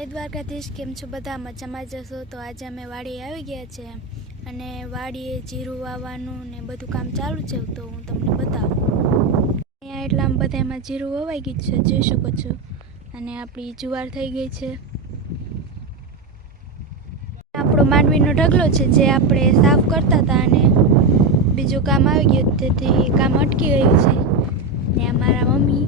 જય દ્વારકાધીશ, કેમ છો બધા? મજામાં જશો? તો આજે અમે વાડીએ આવી ગયા છે અને વાડીએ જીરું વાવવાનું ને બધું કામ ચાલુ છે, તો હું તમને બતાવું. અહીંયા એટલા બધા એમાં જીરું વવાઈ ગયું છે, જોઈ શકો છો. અને આપણી જુવાર થઈ ગઈ છે. આપણો માંડવીનો ઢગલો છે જે આપણે સાફ કરતા હતા અને બીજું કામ આવી ગયું, તેથી કામ અટકી ગયું છે. ને અમારા મમ્મી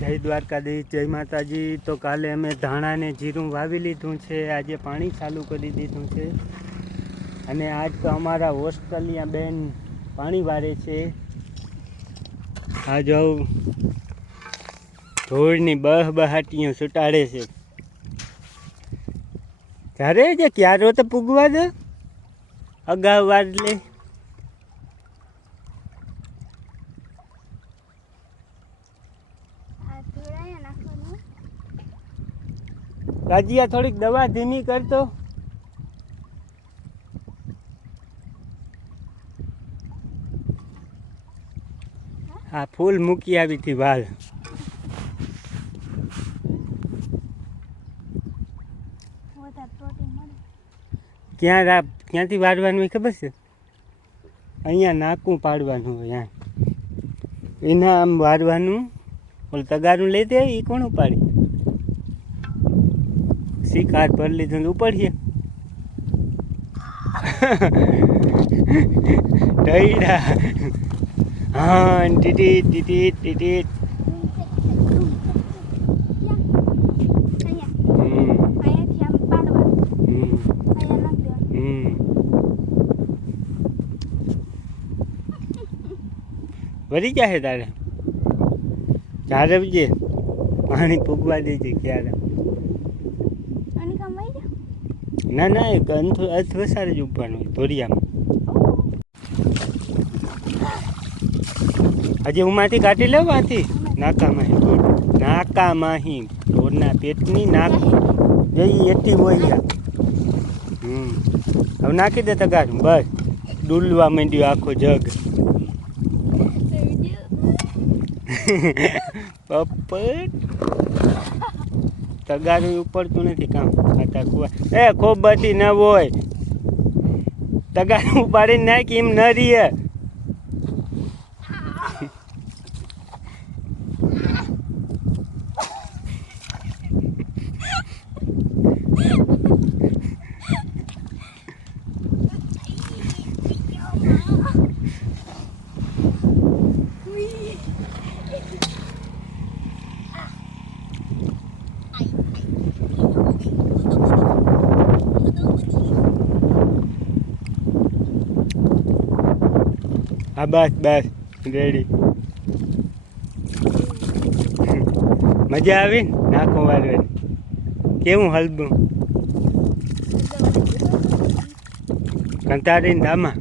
જય દ્વારકાધીશ, જય માતાજી. તો કાલે અમે ધાણાને જીરું વાવી લીધું છે, આજે પાણી ચાલુ કરી દીધું છે. અને આજ તો અમારા ઓસ્ટ્રેલિયા બેન પાણી વારે છે. આ જો ધૂળની બહાટીઓ સુટાડે છે. ત્યારે જે ક્યારો તો પૂગવા દે, અગાઉ વાડ લે. રાજીયા થોડીક દવા ધીમી કરતો. આ ફૂલ મૂકી આવી હતી વાલ. ક્યાંથી વાળવાનું હોય ખબર છે? અહીંયા નાકું પાડવાનું હોય, એના આમ વાળવાનું. ઓલું તગારું લઈ દે, એ કોણ ઉપાડી? શીખ હાથ ભરી લીધું ને ઉપાડીએ. ઢૈડા હા, ટીટી ટીટી ટીટી. વળી ગયા તારે ચારવજે, પાણી પૂગવા દેજે ક્યારે. ના ના, એક અર્થ વસારે જ ઉભવાનું હોય ધોરિયામાં. હજી હું માંથી કાઢી લઉં આથી નાકામાં નાકામાં ઢોરના પેટની નાક જઈ એથી હોય ગયા. હવે નાખી દે તગારું, બસ ડૂલવા માંડ્યો આખો જગ. પપ્પટ તગારું ઉપડતું નથી કામ. ખાતા કુવા એ ખૂબ બધી ન હોય, તગારું ઉપાડીને નાખી એમ ન રીએ. હા બસ બસ રેડી. મજા આવી ને નાખો વાળવાની? કેવું હલબું કંટાળીને દામાં?